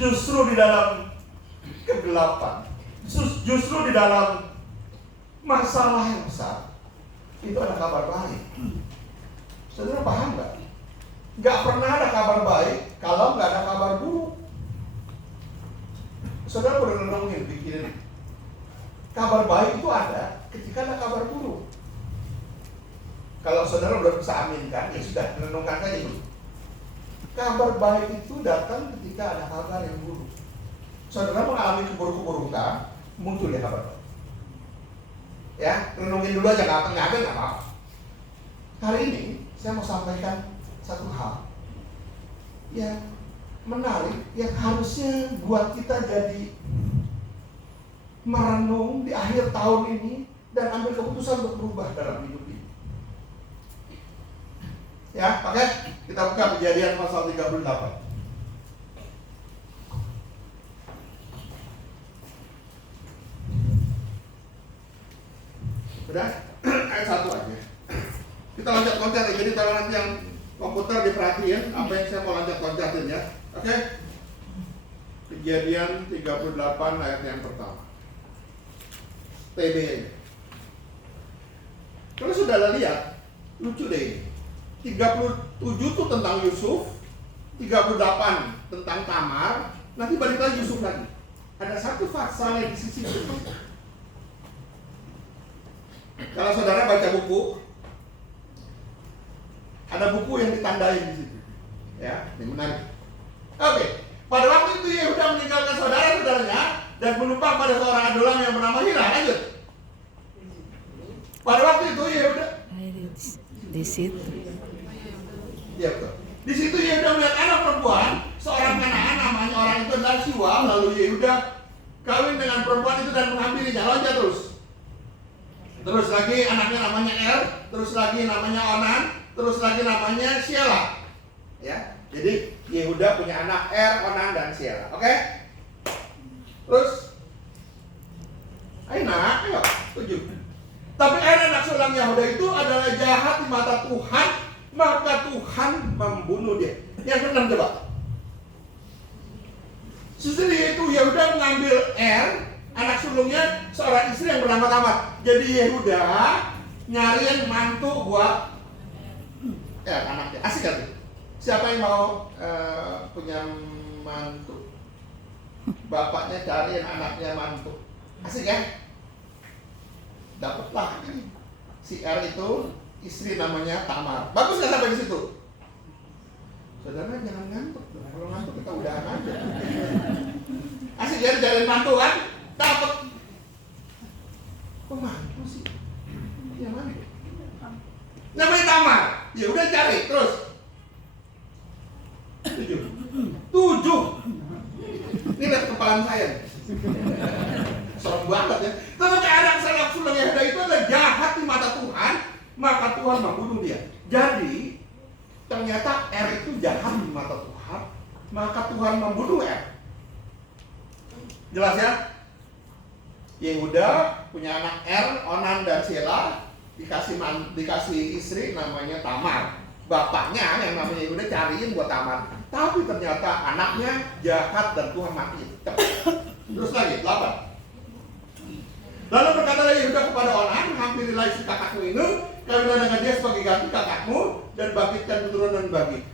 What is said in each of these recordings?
justru di dalam kegelapan, justru di dalam masalah yang besar, itu ada kabar baik. Saudara paham nggak? Nggak pernah ada kabar baik kalau nggak ada kabar buruk. Saudara boleh renungin, pikirin. Kabar baik itu ada ketika ada kabar buruk. Kalau saudara belum bisa aminkan, ya sudah, renungkan saja dulu. Kabar baik itu datang ketika ada kabar yang buruk. Saudara mengalami keburukan, muncul ya kabar baik. Ya, renungin dulu aja, nggak ada nggak apa-apa. Hari ini saya mau sampaikan satu hal yang menarik, yang harusnya buat kita jadi merenung di akhir tahun ini dan ambil keputusan untuk berubah dalam hidup ini. Ya, oke, kita buka Kejadian pasal 38. Sudah? Ayat 1 aja. Kita loncat-loncat ya, jadi kalau nanti yang komputer diperhatiin apa yang saya mau loncat-loncatin ya. Oke? Kejadian 38 ayat yang pertama. TB. Kalau sudah lihat, lucu deh ini. 37 itu tentang Yusuf, 38 tentang Tamar, nanti balik lagi Yusuf lagi. Ada satu pasal yang di sisi Yusuf. Kalau saudara baca buku, ada buku yang ditandai di situ. Ya, ini menarik. Oke, pada waktu itu Yehuda meninggalkan saudara-saudaranya dan menumpang pada seorang adulam yang bernama Hira. Lanjut. Pada waktu itu Yehuda di situ. Ya betul. Di situ Yehuda melihat anak perempuan seorang Kanaan, namanya orang itu adalah Siwa. Lalu Yehuda kawin dengan perempuan itu dan mengambilinya. Loncat terus. Terus lagi anaknya namanya Er, terus lagi namanya Onan, terus lagi namanya Shelah. Ya, jadi Yehuda punya anak Er, Onan dan Shelah. Oke? Terus, ayo, 7. Tapi Er anak sulung Yehuda itu adalah jahat di mata Tuhan, maka Tuhan membunuh dia. Yang ke-6 coba. Sesudah itu Yehuda mengambil Er, anak sulungnya, seorang istri yang bernama Tamar. Jadi Yehuda nyariin mantu buat anaknya. Asik kan? Siapa yang mau punya mantu? Bapaknya cariin anaknya mantu. Asik ya? Dapatlah si Er itu istri namanya Tamar. Bagus nggak sampai di situ? Saudara jangan ngantuk. Kalau ngantuk kita udahan aja. Asik ya cariin mantu kan? Dapat. Kok mantu sih? Yang mana? Namanya Tamar. Ya udah cari terus. 7. Ini lihat kepalan saya. Serem banget ya. Tetapi anak sulung Yehuda itu adalah jahat di mata Tuhan, maka Tuhan membunuh dia. Jadi ternyata Er itu jahat di mata Tuhan, maka Tuhan membunuh Er. Jelas ya? Yehuda punya anak Er, Onan dan Shelah, dikasih istri namanya Tamar. Bapaknya yang namanya Yehuda cariin buat Tamar. Tapi ternyata anaknya jahat dan Tuhan mati. Terus lagi 8. Lalu berkatalah Yehuda kepada Onan, hampirilah istri kakakmu ini, kawinlah dengan dia sebagai ganti kakakmu dan bangkitkan keturunan bagi.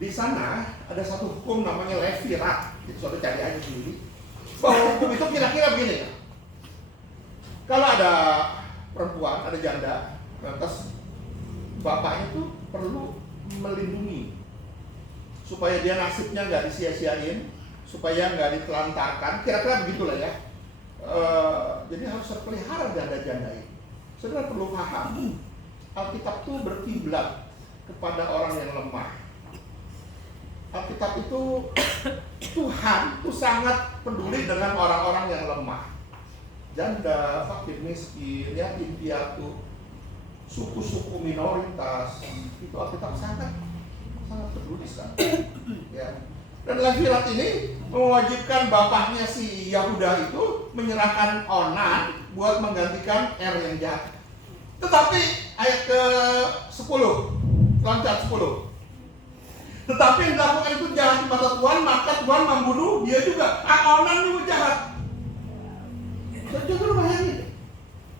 Di sana ada satu hukum namanya Levirat. Itu sudah cari aja sendiri. Bahwa hukum itu kira-kira begini. Kalau ada perempuan, ada janda, lantas bapaknya tuh perlu melindungi supaya dia nasibnya nggak disia-siain, supaya nggak ditelantarkan. Kira-kira begitulah ya. Jadi harus terpelihara janda-janda ini. Saudara perlu paham, Alkitab itu berkiblat kepada orang yang lemah. Alkitab itu Tuhan itu sangat peduli dengan orang-orang yang lemah. Janda, fakir miskin, yatim piatu, suku-suku minoritas, itu Alkitab sangat peduli sekali. Ya. Dan Levirat ini mewajibkan bapaknya si Yehuda itu menyerahkan Onan buat menggantikan Er yang jahat. Tetapi ayat ke-10, loncat 10. Tetapi yang dilakukan itu jahat di mata Tuhan, maka Tuhan membunuh dia juga. Onan juga jahat. Coba bayangin.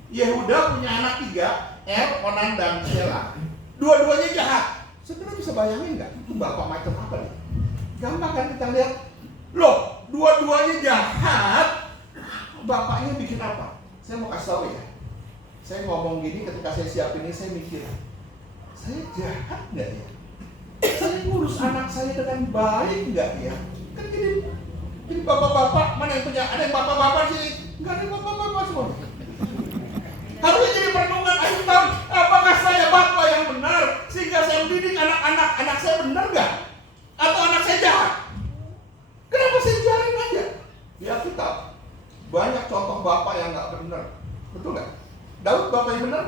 Yehuda punya anak 3, Onan dan Shelah. Dua-duanya jahat. Saudara bisa bayangin nggak? Itu bapak macam apa nih? Gampang kan kita lihat. Loh, dua-duanya jahat. Bapaknya bikin apa? Saya mau kasih tahu ya. Saya ngomong gini ketika saya siapin ini, saya mikir, saya jahat nggak ya? Saya ngurus anak saya dengan baik nggak ya? Kan jadi bapak-bapak, mana yang punya? Ada yang bapak-bapak sini? Nggak ada bapak-bapak semua. Harusnya jadi perenungan akhir tahun. Apakah saya bapak yang benar sehingga saya mendidik anak saya benar nggak? Atau anak saya jahat? Kenapa saya biarin aja? Di Alkitab banyak contoh bapak yang nggak benar, betul nggak? Daud bapak yang benar?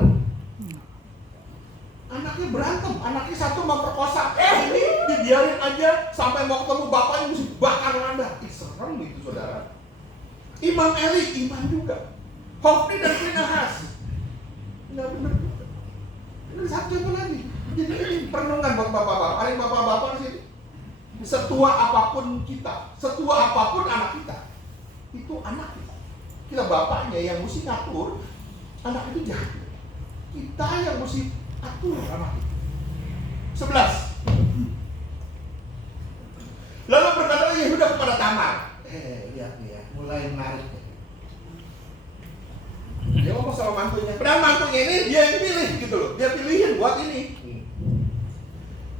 Anaknya berantem, anaknya satu memperkosa. Ini dibiarin aja sampai mau ketemu bapaknya mesti bakar landa. Serem itu saudara. Imam Eli, iman juga. Hofni dan Finehas, nggak benar. Ini satu yang lagi. Jadi ini perenungan buat bapak-bapak. Ada yang bapak-bapak di sini. Setua apapun kita, setua apapun anak kita, itu anak kita. Kita bapaknya yang mesti ngatur anak itu jahat. Kita yang mesti atur anak itu. 11. Lalu berkata Yehuda kepada Tamar. Lihat nih ya, mulai menarik. Dia ngomong sama mantunya. Padahal mantunya ini dia yang pilih gitu loh. Dia pilihin buat ini.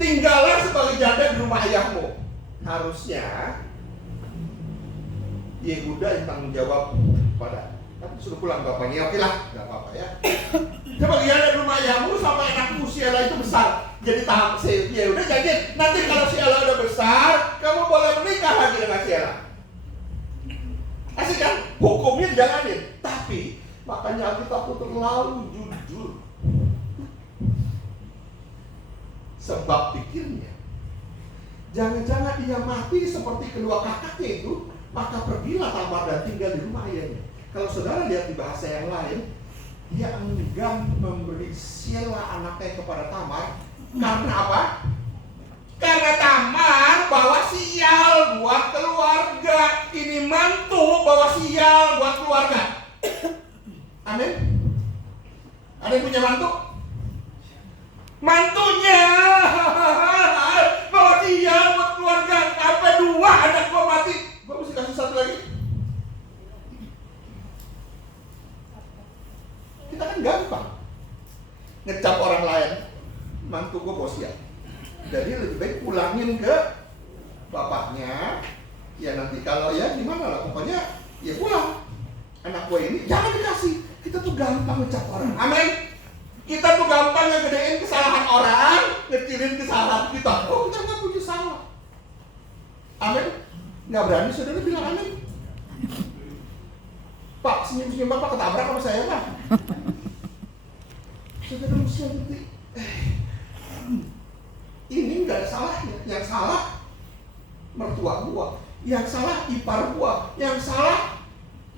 Tinggallah sebagai janda di rumah ayahmu. Harusnya Yehuda yang tanggung jawab pada. Tapi suruh pulang bapaknya. Oke lah, nggak apa-apa ya. Sebagai janda di rumah ayahmu sampai anakmu Shelah itu besar. Jadi tahap Yehuda janji. Nanti kalau Shelah udah besar, kamu boleh menikah lagi dengan Shelah. Asik kan? Hukumnya dijalanin. Tapi makanya Alkitab itu terlalu jujur. Sebab pikirnya, jangan-jangan dia mati seperti kedua kakaknya itu, maka pergilah Tamar dan tinggal di rumah ayahnya. Kalau saudara lihat di bahasa yang lain, dia enggan memberi Shelah anaknya kepada Tamar. Karena apa? Karena Tamar bawa sial buat keluarga. Ini mantu bawa sial buat keluarga. Amin. Ada yang punya mantu? Mantunya bawa sial buat keluarga. Sampai 2 anak gua mati, gua mesti kasih 1 lagi. Kita kan gampang ngecap orang lain. Mantu gua bawa sial. Jadi lebih baik pulangin ke bapaknya. Ya nanti kalau ya gimana lah, pokoknya ya pulang. Anak gue ini jangan dikasih. Kita tuh gampang ngecap orang. Amin. Kita tuh gampang ngegedein kesalahan orang, ngecilin kesalahan kita. Oh, kita nggak punya salah. Amin. Nggak berani saudara bilang amin. Pak, senyum-senyum Bapak ketabrak sama saya, Pak. Saudara mesti ngerti. Ini nggak ada salahnya. Yang salah mertua gua, yang salah ipar gua, yang salah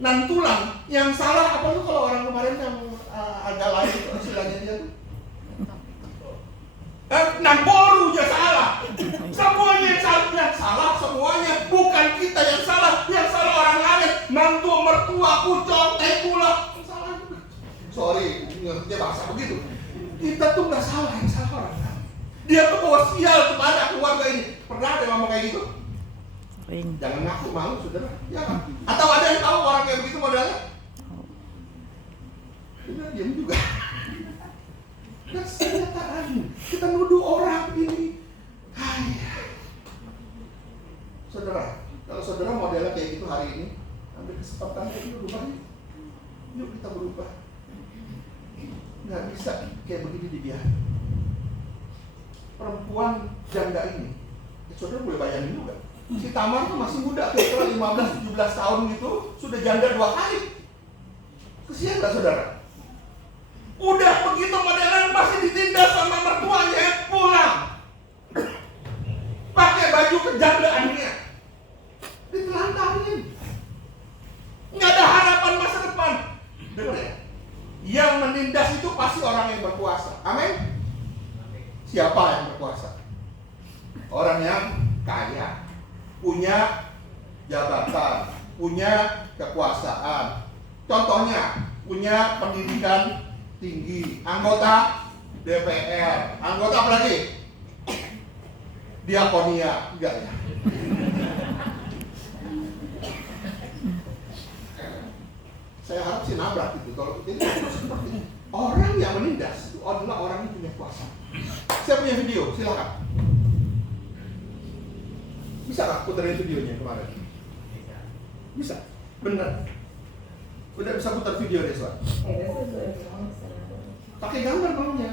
nantulang, yang salah apa tuh kalau orang kemarin yang agak lain itu istilahnya dia tuh namboru aja salah. Semuanya yang salah semuanya, bukan kita yang salah orang lain. Mantu mertua kucok pula salah. Sorry, ngertinya bahasa begitu. Kita tuh nggak salah, yang salah orang lain. Dia tuh bawa sial kepada keluarga ini. Pernah ada yang ngomong kayak gitu? Sering. Jangan ngaku malu, saudara. Ya kan? Atau ada yang tahu orang kayak begitu modelnya? Kita diam juga. Dan kenyataan kita nuduh orang ini. Hai. Saudara, kalau saudara modelnya kayak gitu hari ini, ambil kesempatan kayak gitu, berubah yuk. Yuk kita berubah. Nggak bisa kayak begini dibiarin. Perempuan janda ini, saudara boleh bayangin juga. Si Tamar tuh masih muda, kira-kira 15-17 tahun gitu, sudah janda 2 kali. Kesian gak saudara? Udah begitu modelan masih ditindas sama mertuanya, pulang. Pakai baju kejandaannya. Ditelantarin. Nggak ada harapan masa depan. Dengar ya? Yang menindas itu pasti orang yang berkuasa. Amin? Siapa yang berkuasa? Orang yang jabatan, punya kekuasaan. Contohnya, punya pendidikan tinggi, anggota DPR, anggota apa lagi? Diakonia, enggak ya? Saya harap sih nabrak gitu. Kalau ini seperti ini. Orang yang menindas itu adalah orang yang punya kuasa. Saya punya video, silakan. Bisa nggak puterin videonya kemarin? Bisa, bener. Udah bisa putar video deh, Soal. Pakai gambar maunya.